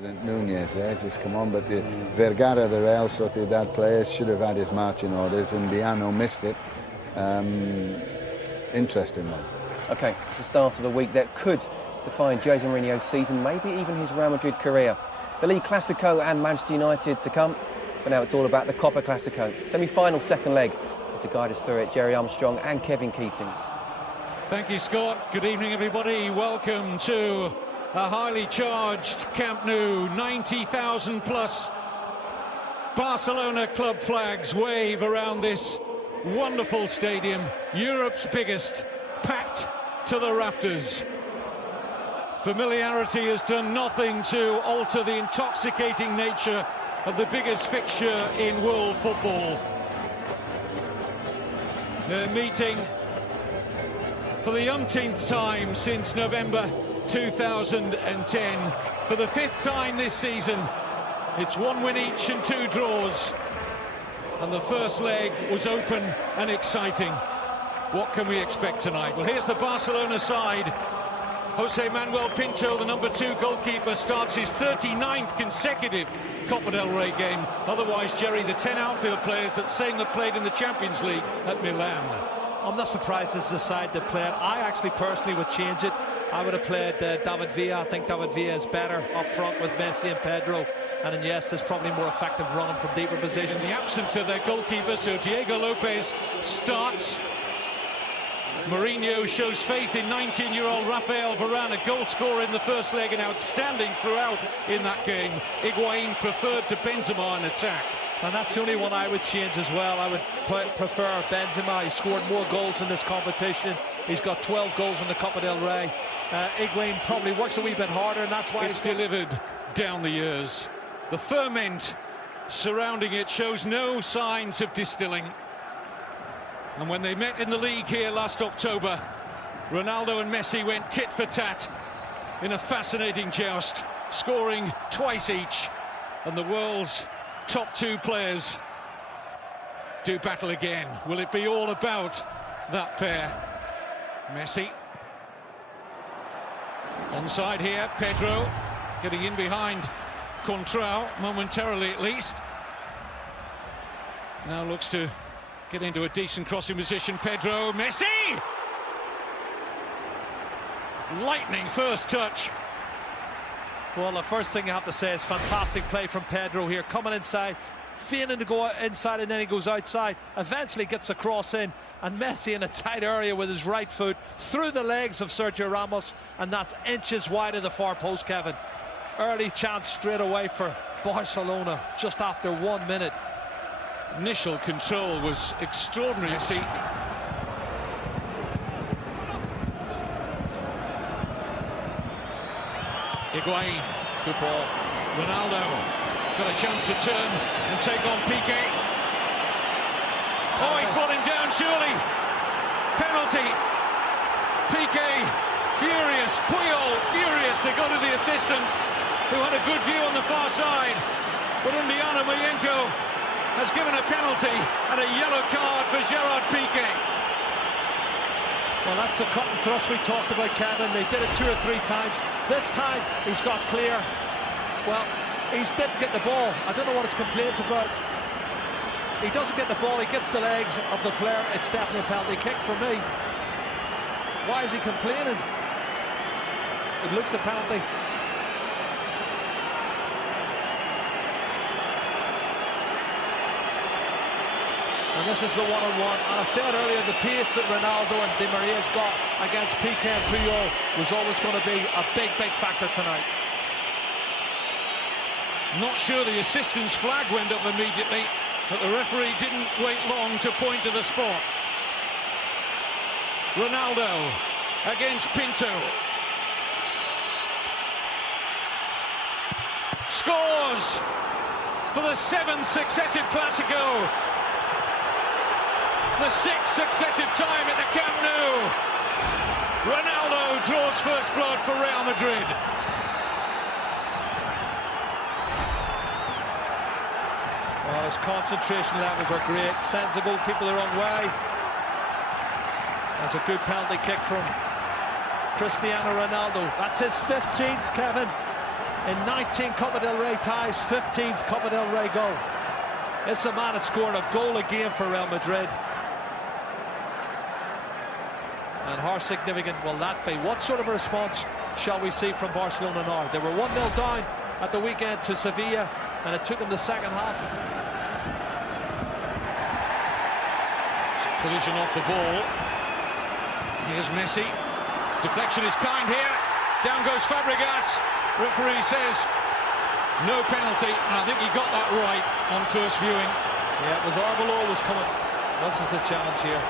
President Nunez there, just come on, but the Vergara, the Real Sociedad player, should have had his marching orders, and Diano missed it. Interesting one. OK, it's the start of the week that could define Jose Mourinho's season, maybe even his Real Madrid career. The League Clasico and Manchester United to come, but now it's all about the Copa Clasico. Semi-final second leg. To guide us through it, Jerry Armstrong and Kevin Keatings. Thank you, Scott. Good evening, everybody. Welcome to a highly charged Camp Nou. 90,000 plus Barcelona club flags wave around this wonderful stadium, Europe's biggest, packed to the rafters. Familiarity has done nothing to alter the intoxicating nature of the biggest fixture in world football. They're meeting for the umpteenth time since November 2010. For the fifth time this season, it's 1 win each and 2 draws. And the first leg was open and exciting. What can we expect tonight? Well, here's the Barcelona side. Jose Manuel Pinto, the number 2 goalkeeper, starts his 39th consecutive Copa del Rey game. Otherwise, Jerry, the 10 outfield players that same that played in the Champions League at Milan. I'm not surprised this is the side that played. I actually personally would change it. I would have played David Villa. I think David Villa is better up front with Messi and Pedro. And then, yes, there's probably more effective running from deeper positions. In the absence of their goalkeeper, so Diego Lopez starts. Mourinho shows faith in 19-year-old Rafael Varane, a goal scorer in the first leg and outstanding throughout in that game. Higuain preferred to Benzema in attack. And that's the only one I would change as well. I would prefer Benzema. He scored more goals in this competition. He's got 12 goals in the Copa del Rey. Higuain probably works a wee bit harder, and that's why it's delivered down the years. The ferment surrounding it shows no signs of distilling. And when they met in the league here last October, Ronaldo and Messi went tit for tat in a fascinating joust, scoring twice each. And the world's top 2 players do battle again. Will it be all about that pair? Messi. Onside here, Pedro getting in behind Contrao, momentarily at least. Now looks to get into a decent crossing position. Pedro, Messi! Lightning first touch. Well, the first thing you have to say is fantastic play from Pedro here, coming inside, feigning to go inside, and then he goes outside, eventually gets a cross in, and Messi in a tight area with his right foot through the legs of Sergio Ramos, and that's inches wide of the far post, Kevin. Early chance straight away for Barcelona just after 1 minute. Initial control was extraordinary. Messi. Higuain, good ball. Ronaldo got a chance to turn and take on Piqué. Oh, he brought him down, surely. Penalty. Piqué, furious. Puyol, furious. They go to the assistant, who had a good view on the far side. But Undiano Mayenko has given a penalty and a yellow card for Gerard Piqué. Well, that's the cut and thrust we talked about, Kevin. They did it 2 or 3 times. This time, he's got clear. Well, he didn't get the ball. I don't know what his complaints about. He doesn't get the ball, he gets the legs of the player. It's definitely a penalty kick for me. Why is he complaining? It looks a penalty. And this is the one-on-one. And I said earlier, the pace that Ronaldo and Di Maria's got against Piqué and Puyol was always going to be a big, big factor tonight. Not sure the assistant's flag went up immediately, but the referee didn't wait long to point to the spot. Ronaldo against Pinto. Scores for the 7th successive Clasico. The 6th successive time at the Camp Nou. Ronaldo draws first blood for Real Madrid. Well, his concentration levels are great. Sends the goalkeeper the wrong way. That's a good penalty kick from Cristiano Ronaldo. That's his 15th, Kevin. in 19 Copa del Rey ties, 15th Copa del Rey goal. It's a man that scored a goal a game for Real Madrid. And how significant will that be? What sort of a response shall we see from Barcelona now? They were 1-0 down at the weekend to Sevilla, and it took them the second half. Collision off the ball. Here's Messi. Deflection is kind here. Down goes Fabregas. Referee says no penalty, and I think he got that right on first viewing. Yeah, it was Arbeloa was coming. This is the challenge here.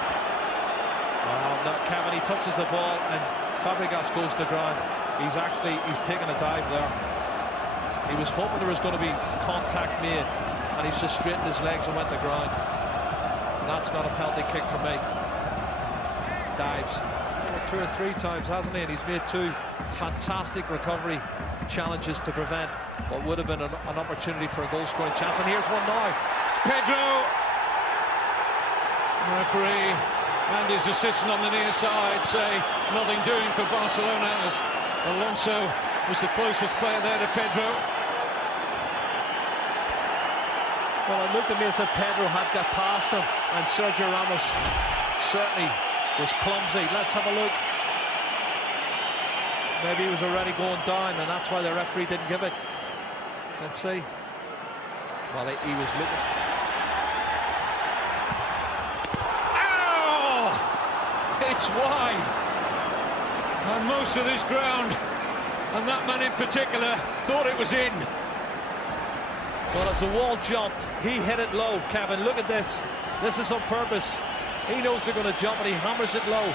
Well, Kevin, he touches the ball and Fabregas goes to ground. He's taken a dive there. He was hoping there was going to be contact made, and he's just straightened his legs and went to ground. And that's not a penalty kick for me. Dives 2 or 3 times, hasn't he? And he's made 2 fantastic recovery challenges to prevent what would have been an opportunity for a goal-scoring chance. And here's one now. Pedro. Referee and his assistant on the near side say nothing doing for Barcelona, as Alonso was the closest player there to Pedro. Well, it looked to me as if Pedro had got past him, and Sergio Ramos certainly was clumsy. Let's have a look. Maybe he was already going down, and that's why the referee didn't give it. Let's see. Well, he was looking. It's wide, and most of this ground, and that man in particular, thought it was in. Well, as the wall jumped, he hit it low. Kevin, look at this. This is on purpose. He knows they're going to jump, and he hammers it low,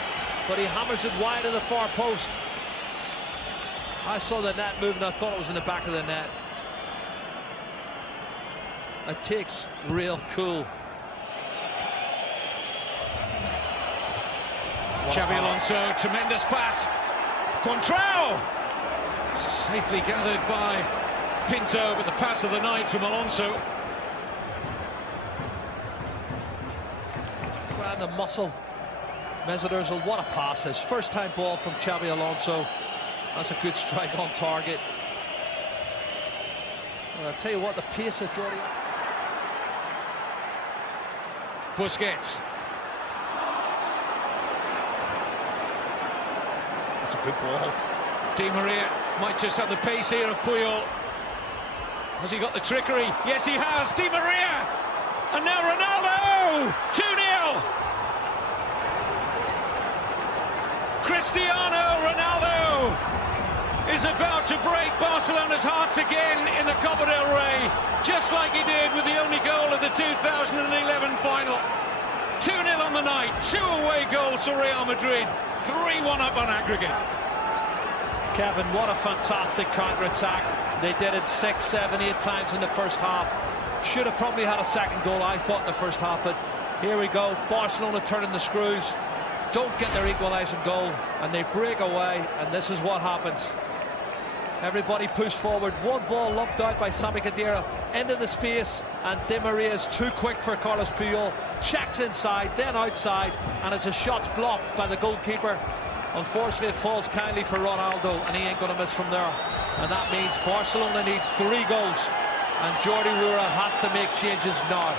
but he hammers it wide of the far post. I saw the net moving. I thought it was in the back of the net. It takes real cool. Xabi Alonso, tremendous pass. Contrao! Safely gathered by Pinto, but the pass of the night from Alonso. Grand the muscle. Mesut Ozil, what a pass. His first time ball from Xabi Alonso. That's a good strike on target. Well, I'll tell you what, the pace of Jordi. Busquets. That's a good ball. Di Maria might just have the pace here of Puyol. Has he got the trickery? Yes, he has. Di Maria! And now Ronaldo! 2-0! Cristiano Ronaldo is about to break Barcelona's hearts again in the Copa del Rey, just like he did with the only goal of the 2011 final. 2-0 on the night, 2 away goals for Real Madrid, 3-1 up on aggregate. Kevin, what a fantastic counter-attack. They did it 6, 7, 8 times in the first half. Should have probably had a second goal, I thought, in the first half, but here we go. Barcelona turning the screws, don't get their equalising goal, and they break away, and this is what happens. Everybody pushed forward, one ball lumped out by Sami Khedira into the space, and Di Maria is too quick for Carlos Puyol. Checks inside, then outside, and as the shot's blocked by the goalkeeper, unfortunately it falls kindly for Ronaldo, and he ain't going to miss from there. And that means Barcelona need 3 goals, and Jordi Rura has to make changes now.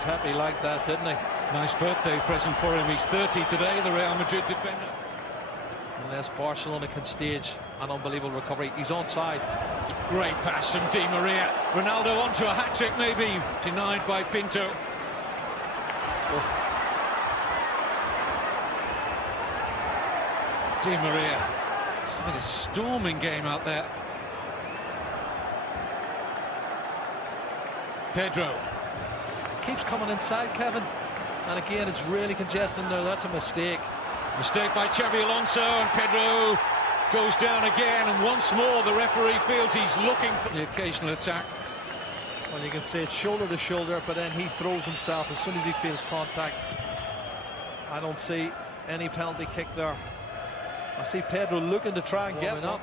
Pepe liked that, didn't he? Nice birthday present for him. He's 30 today, the Real Madrid defender. Unless Barcelona can stage an unbelievable recovery. He's onside. Great pass from Di Maria. Ronaldo onto a hat-trick maybe. Denied by Pinto. Oh. Di Maria. It's having a storming game out there. Pedro. Keeps coming inside, Kevin, and again it's really congested there. That's a mistake. Mistake by Xabi Alonso, and Pedro goes down again, and once more the referee feels he's looking for the occasional attack. Well, you can see it's shoulder to shoulder, but then he throws himself as soon as he feels contact. I don't see any penalty kick there. I see Pedro looking to try and get one up.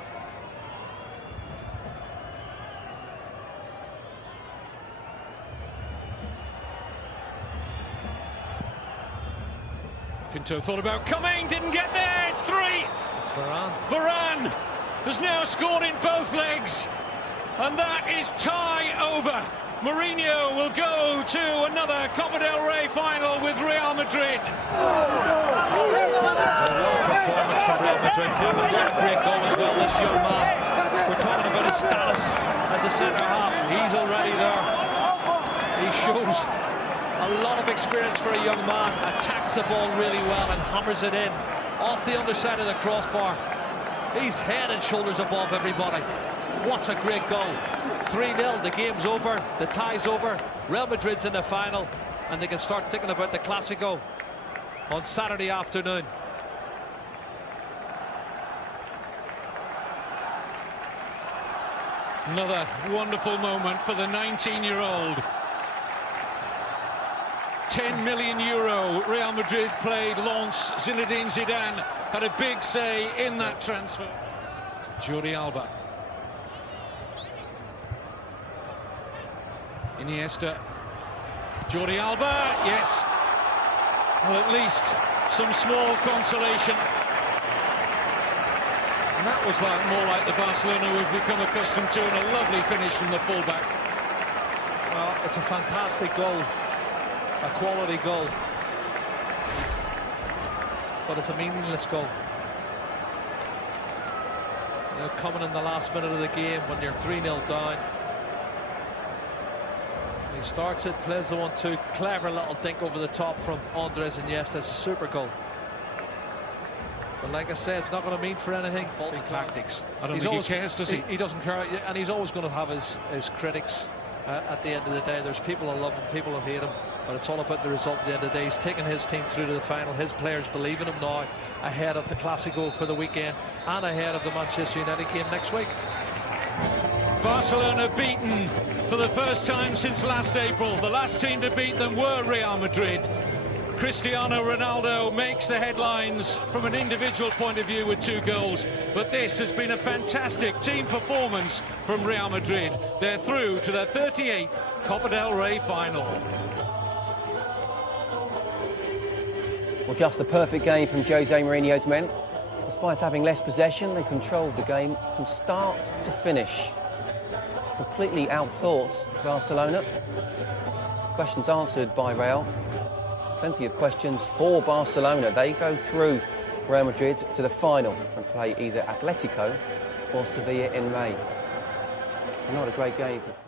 Pinto thought about coming, didn't get there, it's 3! It's Varane. Varane has now scored in both legs, and that is tie over. Mourinho will go to another Copa del Rey final with Real Madrid. Performance from Real Madrid. What a great goal as well, this young man. We're talking about his status as a centre-half. He's already there. He shows a lot of experience for a young man. Attacks the ball really well and hammers it in off the underside of the crossbar. He's head and shoulders above everybody. What a great goal. 3-0, the game's over, the tie's over. Real Madrid's in the final, and they can start thinking about the Clásico on Saturday afternoon. Another wonderful moment for the 19-year-old. 10 million euro Real Madrid played Lens. Zinedine Zidane had a big say in that transfer. Jordi Alba. Iniesta. Jordi Alba, yes. Well, at least some small consolation. And that was more like the Barcelona we've become accustomed to, and a lovely finish from the fullback. Well, it's a fantastic goal. A quality goal. But it's a meaningless goal. You know, coming in the last minute of the game when you're 3-0 down. He starts it, plays the 1-2, clever little dink over the top from Andres Iniesta. It's a super goal. But like I said, it's not going to mean for anything. Faulty tactics. I don't think he cares, does he? He doesn't care, and he's always going to have his critics at the end of the day. There's people who love him, people who hate him, but it's all about the result at the end of the day. He's taken his team through to the final. His players believe in him now, ahead of the Clásico for the weekend and ahead of the Manchester United game next week. Barcelona beaten for the first time since last April. The last team to beat them were Real Madrid. Cristiano Ronaldo makes the headlines from an individual point of view with 2 goals, but this has been a fantastic team performance from Real Madrid. They're through to their 38th Copa del Rey final. Well, just the perfect game from Jose Mourinho's men. Despite having less possession, they controlled the game from start to finish. Completely outthought Barcelona. Questions answered by Real. Plenty of questions for Barcelona. They go through Real Madrid to the final and play either Atletico or Sevilla in May. Not a great game for